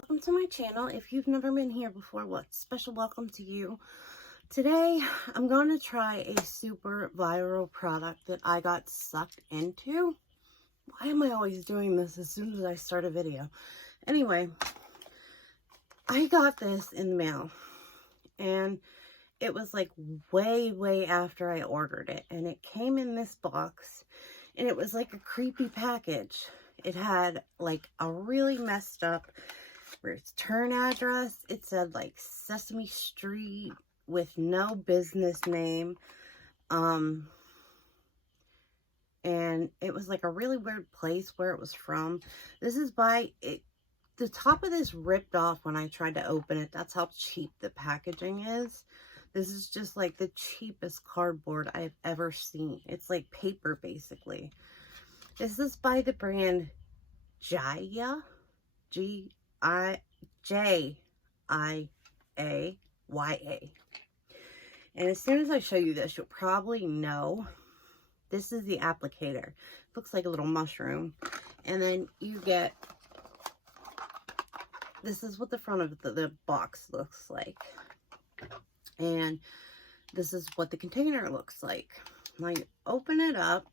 welcome to my channel. If you've never been here before, what special welcome to you. Today I'm going to try a super viral product that I got sucked into. Why am I always doing this as soon as I start a video? Anyway, I got this in the mail and it was like way after I ordered it, and it came in this box and it was like a creepy package. It had like a really messed up return address. It said like Sesame Street with no business name. And it was like a really weird place where it was from. This is by it. The top of this ripped off when I tried to open it. That's how cheap the packaging is. This is just like the cheapest cardboard I've ever seen. It's like paper basically. This is by the brand Jaya. J-I-A-Y-A. And as soon as I show you this, you'll probably know this is the applicator. It looks like a little mushroom. And then you get, this is what the front of the box looks like. And this is what the container looks like. Now you open it up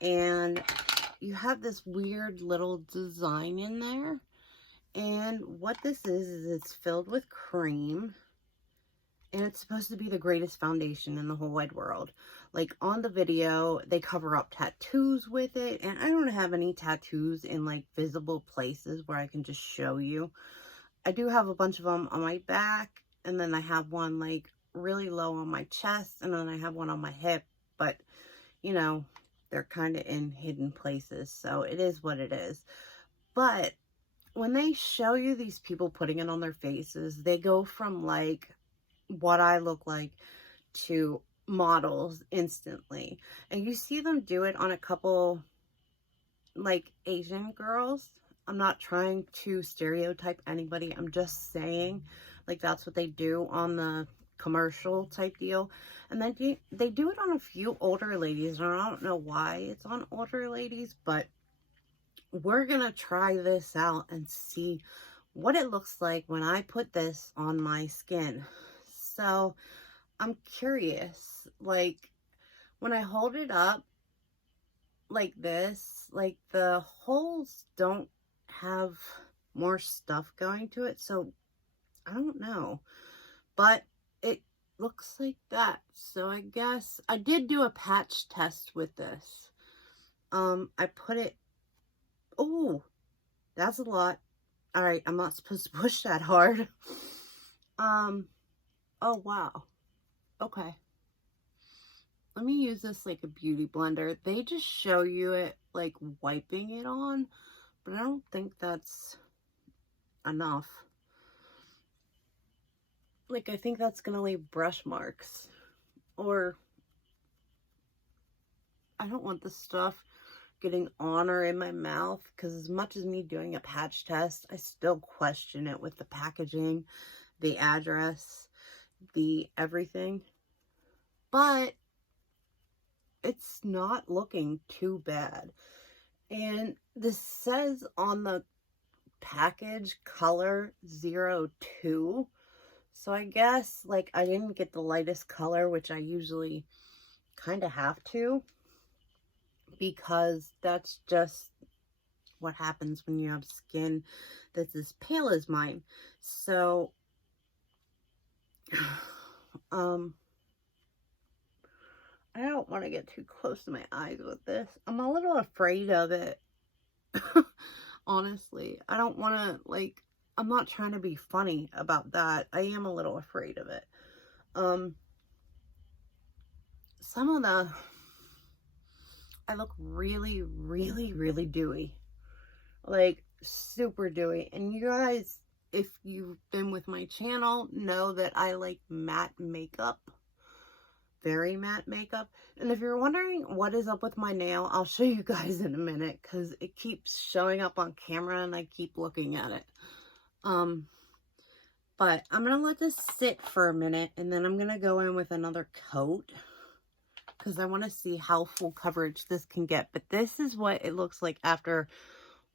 and you have this weird little design in there. And what this is it's filled with cream. And it's supposed to be the greatest foundation in the whole wide world. Like on the video, they cover up tattoos with it. And I don't have any tattoos in like visible places where I can just show you. I do have a bunch of them on my back. And then I have one like really low on my chest. And then I have one on my hip. But, you know, they're kind of in hidden places. So it is what it is. But when they show you these people putting it on their faces, they go from like what I look like to models instantly. And you see them do it on a couple like Asian girls. I'm not trying to stereotype anybody. I'm just saying like that's what they do on the commercial type deal. And then they do it on a few older ladies. And I don't know why it's on older ladies, but we're gonna try this out and see what it looks like when I put this on my skin. So I'm curious, like when I hold it up like this, like the holes don't have more stuff going to it. So I don't know, but it looks like that. So I guess I did do a patch test with this. I put it, oh, that's a lot. All right, I'm not supposed to push that hard. Oh, wow. Okay. Let me use this like a beauty blender. They just show you it like wiping it on, but I don't think that's enough. Like, I think that's gonna leave brush marks. Or, I don't want this stuff getting on or in my mouth, because as much as me doing a patch test, I still question it with the packaging, the address, the everything. But it's not looking too bad. And this says on the package color 02. So I guess like I didn't get the lightest color, which I usually kind of have to, because that's just what happens when you have skin that's as pale as mine. So I don't want to get too close to my eyes with this. I'm a little afraid of it. Honestly, I don't want to, like, I'm not trying to be funny about that. I am a little afraid of it. Some of the, I look really dewy. Like, super dewy. And you guys, if you've been with my channel, know that I like matte makeup. Very matte makeup. And if you're wondering what is up with my nail, I'll show you guys in a minute, because it keeps showing up on camera and I keep looking at it. But I'm gonna let this sit for a minute, and then I'm gonna go in with another coat because I want to see how full coverage this can get. But this is what it looks like after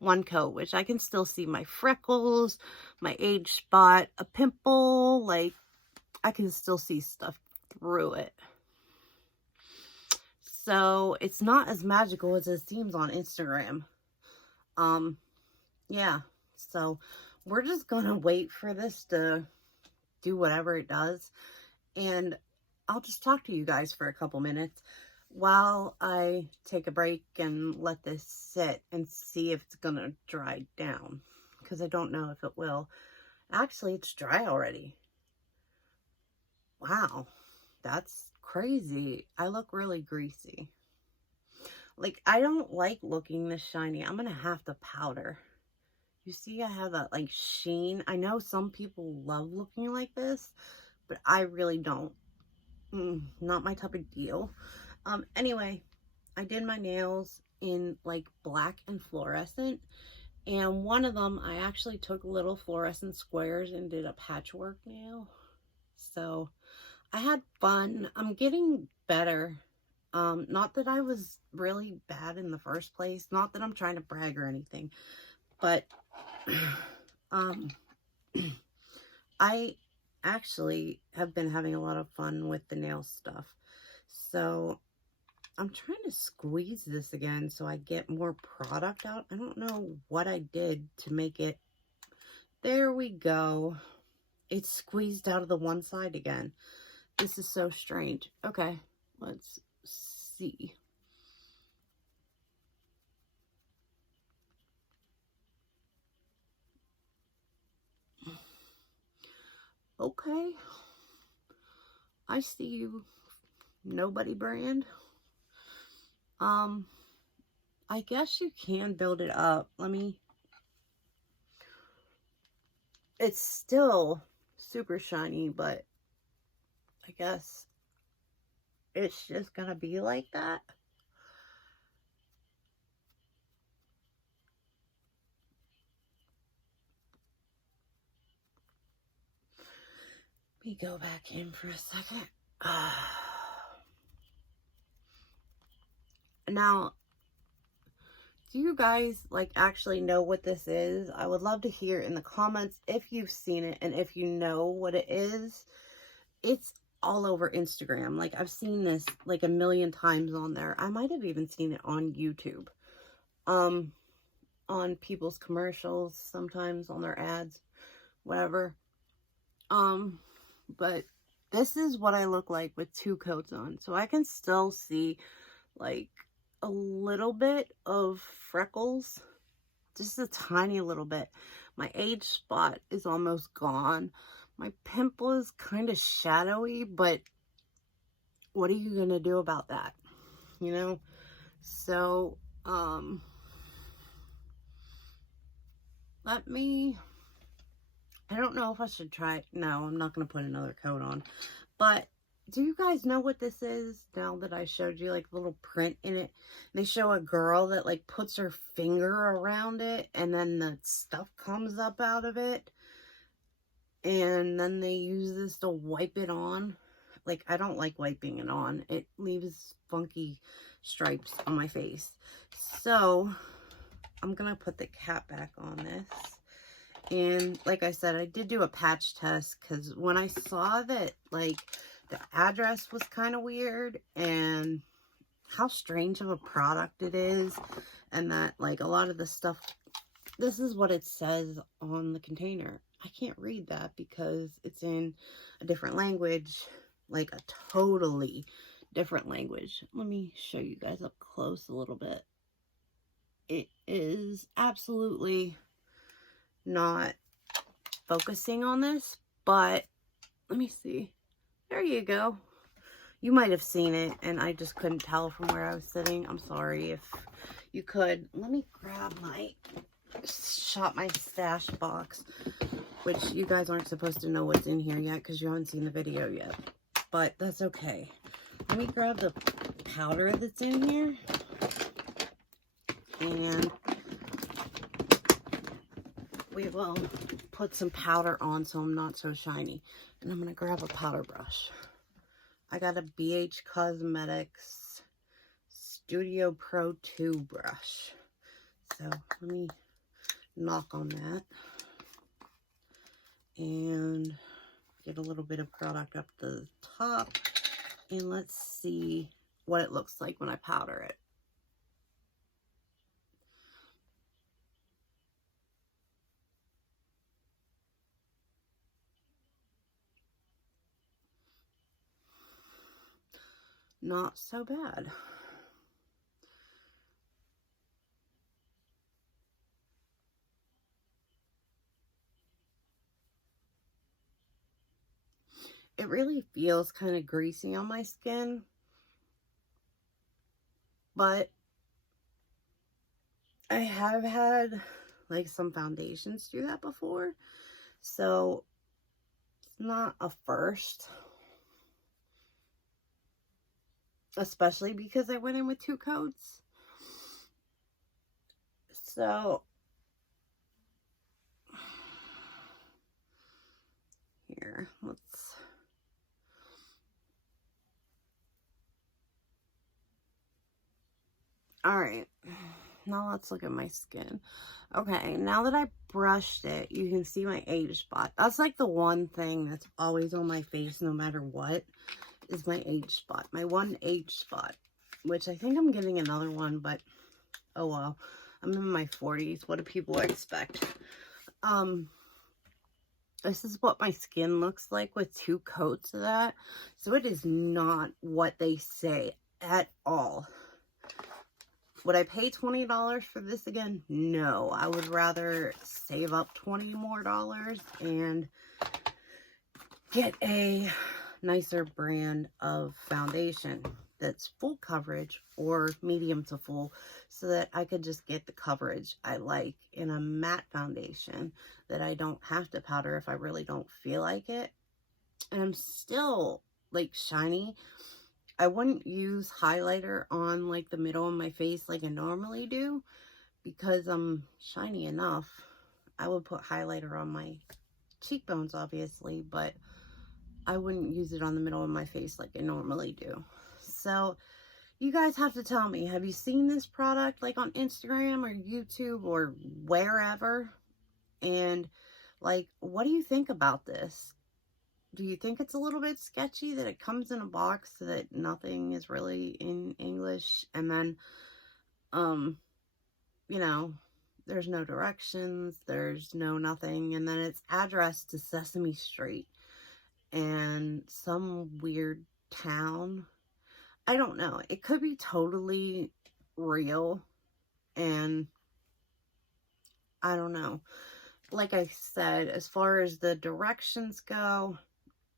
one coat, which I can still see my freckles, my age spot, a pimple, like I can still see stuff through it. So it's not as magical as it seems on Instagram. Yeah, so we're just gonna wait for this to do whatever it does, and I'll just talk to you guys for a couple minutes while I take a break and let this sit and see if it's gonna dry down, because I don't know if it will. Actually, it's dry already. Wow, that's crazy. I look really greasy. Like, I don't like looking this shiny. I'm gonna have to powder. You see, I have that like sheen. I know some people love looking like this, but I really don't. Not my type of deal. Anyway, I did my nails in like black and fluorescent, and one of them I actually took little fluorescent squares and did a patchwork nail. So I had fun. I'm getting better. Not that I was really bad in the first place, not that I'm trying to brag or anything, but I actually have been having a lot of fun with the nail stuff. So I'm trying to squeeze this again so I get more product out. I don't know what I did to make it. There we go. It's squeezed out of the one side again. This is so strange. Okay, let's see. Okay, I see you, Nobody brand. I guess you can build it up. It's still super shiny, but I guess it's just gonna be like that. Let me go back in for a second. Now, do you guys like actually know what this is? I would love to hear in the comments if you've seen it and if you know what it is. It's all over Instagram. Like, I've seen this like a million times on there. I might have even seen it on YouTube. On people's commercials, sometimes on their ads, whatever. But this is what I look like with two coats on. So I can still see like a little bit of freckles, just a tiny little bit. My age spot is almost gone. My pimple is kind of shadowy, but what are you gonna do about that? You know? So, I don't know if I should try. No, I'm not going to put another coat on. But do you guys know what this is now that I showed you like a little print in it? They show a girl that like puts her finger around it and then the stuff comes up out of it. And then they use this to wipe it on. Like, I don't like wiping it on. It leaves funky stripes on my face. So I'm going to put the cap back on this. And like I said, I did do a patch test because when I saw that like the address was kind of weird and how strange of a product it is, and that like a lot of the stuff, this is what it says on the container. I can't read that because it's in a different language, like a totally different language. Let me show you guys up close a little bit. It is absolutely not focusing on this, but let me see. There you go. You might have seen it and I just couldn't tell from where I was sitting. I'm sorry if you could. Let me grab my stash box, which you guys aren't supposed to know what's in here yet because you haven't seen the video yet, but that's okay. Let me grab the powder that's in here, and we will put some powder on so I'm not so shiny. And I'm going to grab a powder brush. I got a BH Cosmetics Studio Pro 2 brush. So let me knock on that. And get a little bit of product up the top. And let's see what it looks like when I powder it. Not so bad. It really feels kind of greasy on my skin, but I have had like some foundations do that before, so it's not a first, especially because I went in with 2 coats. So here, all right, now let's look at my skin. Okay, now that I brushed it, you can see my age spot. That's like the one thing that's always on my face no matter what, is my age spot. My one age spot, which I think I'm getting another one, but oh well. I'm in my 40s. What do people expect? This is what my skin looks like with 2 coats of that. So it is not what they say at all. Would I pay $20 for this again? No. I would rather save up $20 more and get a nicer brand of foundation that's full coverage or medium to full, so that I could just get the coverage I like in a matte foundation that I don't have to powder if I really don't feel like it. And I'm still like shiny. I wouldn't use highlighter on like the middle of my face like I normally do because I'm shiny enough. I would put highlighter on my cheekbones obviously, but I wouldn't use it on the middle of my face like I normally do. So you guys have to tell me, have you seen this product like on Instagram or YouTube or wherever? And like, what do you think about this? Do you think it's a little bit sketchy that it comes in a box so that nothing is really in English? And then, you know, there's no directions, there's no nothing. And then it's addressed to Sesame Street and some weird town. I don't know. It could be totally real, and I don't know. Like I said, as far as the directions go,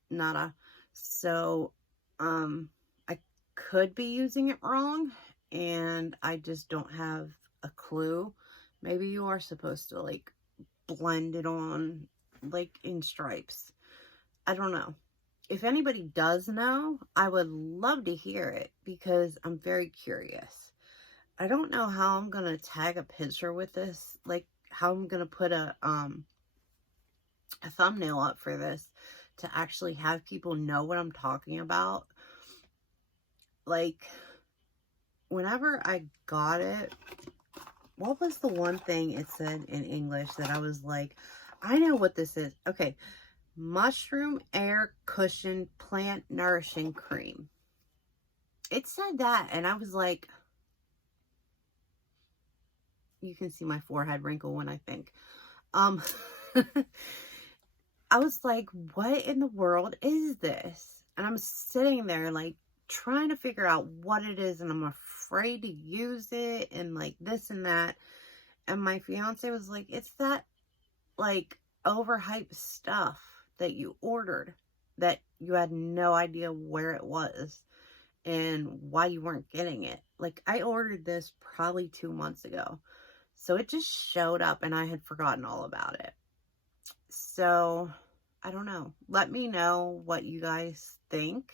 nada. So, I could be using it wrong, and I just don't have a clue. Maybe you are supposed to, like, blend it on, like, in stripes. I don't know. If anybody does know, I would love to hear it because I'm very curious. I don't know how I'm going to tag a picture with this, like how I'm going to put a thumbnail up for this to actually have people know what I'm talking about. Like, whenever I got it, what was the one thing it said in English that I was like, I know what this is. Okay. Mushroom Air Cushion Plant Nourishing Cream. It said that, and I was like, you can see my forehead wrinkle when I think. I was like, what in the world is this? And I'm sitting there like trying to figure out what it is, and I'm afraid to use it and like this and that. And my fiance was like, it's that like overhyped stuff that you ordered that you had no idea where it was and why you weren't getting it. Like, I ordered this probably 2 months ago, so it just showed up and I had forgotten all about it. So I don't know. Let me know what you guys think.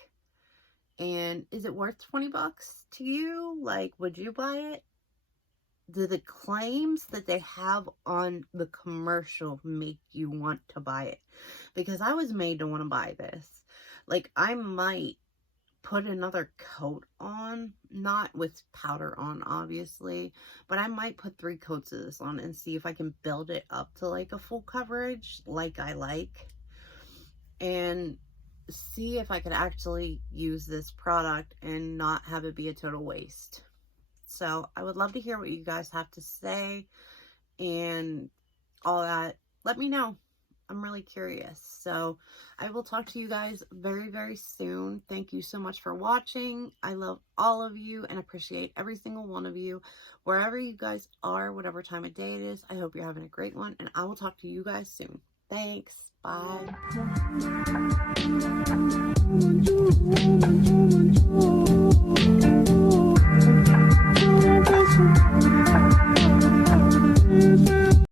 And is it worth 20 bucks to you? Like, would you buy it? Do the claims that they have on the commercial make you want to buy it? Because I was made to want to buy this. Like, I might put another coat on, not with powder on obviously, but I might put 3 coats of this on and see if I can build it up to like a full coverage like I like, and see if I could actually use this product and not have it be a total waste. So I would love to hear what you guys have to say and all that. Let me know. I'm really curious. So I will talk to you guys very, very soon. Thank you so much for watching. I love all of you and appreciate every single one of you. Wherever you guys are, whatever time of day it is, I hope you're having a great one. And I will talk to you guys soon. Thanks. Bye.